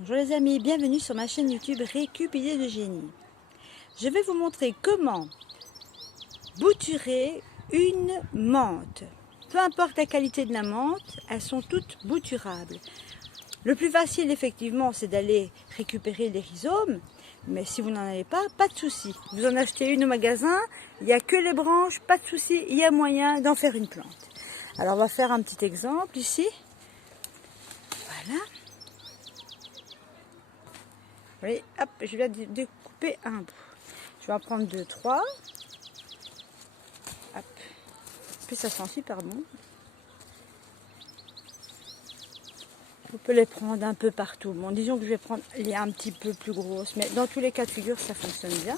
Bonjour les amis, bienvenue sur ma chaîne YouTube Récup Idées de Génie. Je vais vous montrer comment bouturer une menthe. Peu importe la qualité de la menthe, elles sont toutes bouturables. Le plus facile effectivement c'est d'aller récupérer les rhizomes, mais si vous n'en avez pas de souci. Vous en achetez une au magasin, il n'y a que les branches, pas de souci, il y a moyen d'en faire une plante. Alors on va faire un petit exemple ici. Voilà. Vous voyez, hop, je viens de découper un bout. Je vais en prendre 2, 3. Hop. Puis ça sent super bon. Vous pouvez les prendre un peu partout. Bon, disons que je vais prendre les un petit peu plus grosses, mais dans tous les cas de figure, ça fonctionne bien.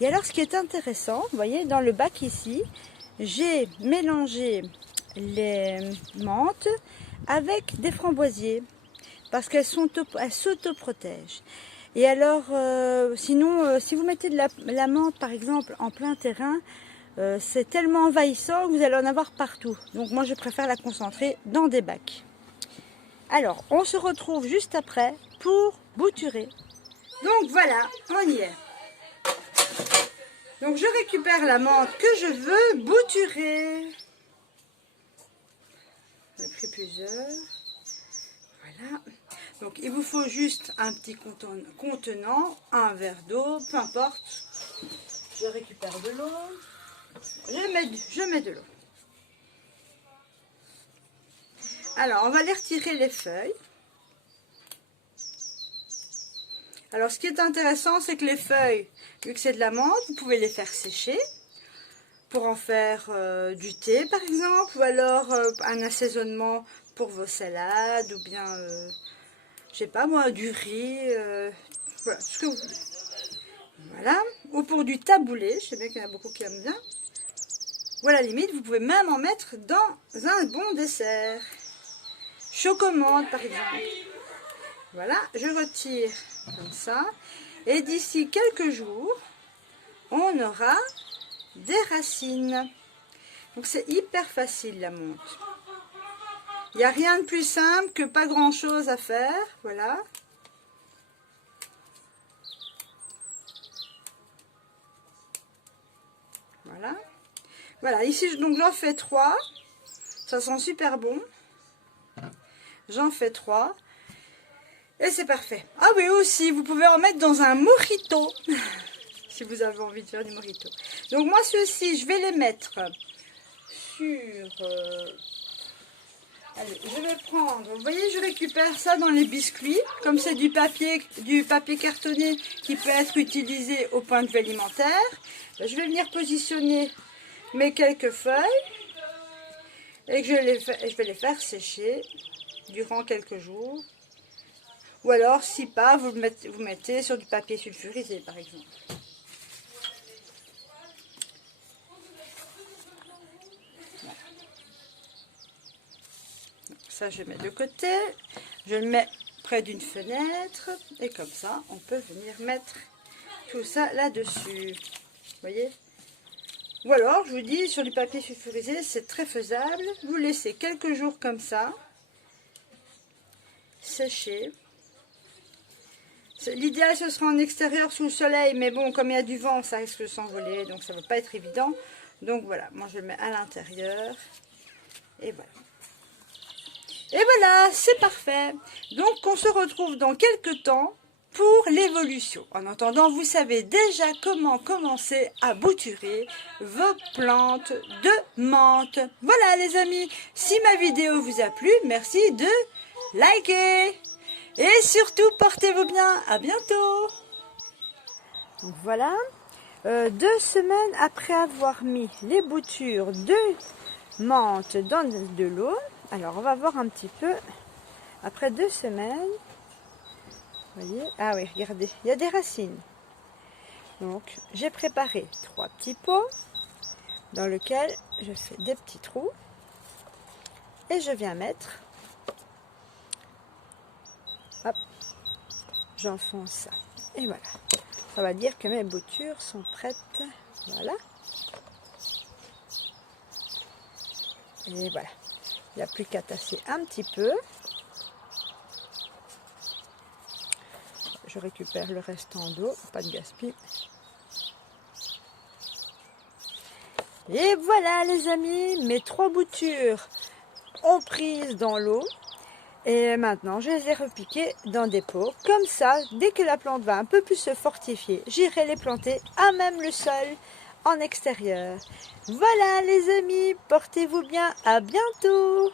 Et alors, ce qui est intéressant, vous voyez, dans le bac ici, j'ai mélangé les menthes avec des framboisiers parce qu'elles s'autoprotègent. Et alors, sinon, si vous mettez de la menthe, par exemple, en plein terrain, c'est tellement envahissant que vous allez en avoir partout. Donc moi, je préfère la concentrer dans des bacs. Alors, on se retrouve juste après pour bouturer. Donc voilà, on y est. Donc je récupère la menthe que je veux bouturer. J'en ai pris plusieurs. Voilà. Donc il vous faut juste un petit contenant, un verre d'eau, peu importe. Je récupère de l'eau. Je mets de l'eau. Alors on va aller retirer les feuilles. Alors ce qui est intéressant, c'est que les feuilles, vu que c'est de la menthe, vous pouvez les faire sécher pour en faire du thé par exemple, ou alors un assaisonnement pour vos salades, ou bien je sais pas moi, du riz, voilà, ce que vous voulez. Voilà, ou pour du taboulé, je sais bien qu'il y en a beaucoup qui aiment bien. Ou à la limite, vous pouvez même en mettre dans un bon dessert. Chocomante par exemple. Voilà, je retire comme ça. Et d'ici quelques jours, on aura des racines. Donc c'est hyper facile la menthe. Il n'y a rien de plus simple que pas grand chose à faire. Voilà. Voilà. Voilà, ici donc j'en fais 3. Ça sent super bon. J'en fais 3. Et c'est parfait. Ah oui, aussi, vous pouvez en mettre dans un mojito. Si vous avez envie de faire du mojito. Donc moi, ceux-ci, je vais les mettre sur... Allez, je vais prendre... Vous voyez, je récupère ça dans les biscuits. Comme c'est du papier cartonné qui peut être utilisé au point de vue alimentaire. Je vais venir positionner mes quelques feuilles. Et que je vais les faire sécher durant quelques jours. Ou alors, si pas, vous mettez sur du papier sulfurisé, par exemple. Voilà. Ça, je mets de côté. Je le mets près d'une fenêtre. Et comme ça, on peut venir mettre tout ça là-dessus. Vous voyez? Ou alors, je vous dis, sur du papier sulfurisé, c'est très faisable. Vous laissez quelques jours comme ça, sécher. L'idéal, ce sera en extérieur sous le soleil, mais bon, comme il y a du vent, ça risque de s'envoler, donc ça ne va pas être évident. Donc voilà, moi je le mets à l'intérieur, et voilà. Et voilà, c'est parfait. Donc on se retrouve dans quelques temps pour l'évolution. En attendant, vous savez déjà comment commencer à bouturer vos plantes de menthe. Voilà les amis, si ma vidéo vous a plu, merci de liker. Et surtout, portez-vous bien. À bientôt. Donc voilà. 2 semaines après avoir mis les boutures de menthe dans de l'eau. Alors, on va voir un petit peu. Après 2 semaines. Vous voyez? Ah oui, regardez. Il y a des racines. Donc, j'ai préparé 3 petits pots dans lesquels je fais des petits trous. Et je viens mettre... Hop. J'enfonce ça. Et voilà. Ça va dire que mes boutures sont prêtes. Voilà. Et voilà. Il n'y a plus qu'à tasser un petit peu. je récupère le restant d'eau, pas de gaspille. Et voilà les amis, mes 3 boutures ont prise dans l'eau. Et maintenant, je les ai repiquées dans des pots. Comme ça, dès que la plante va un peu plus se fortifier, j'irai les planter à même le sol en extérieur. Voilà les amis, portez-vous bien, à bientôt!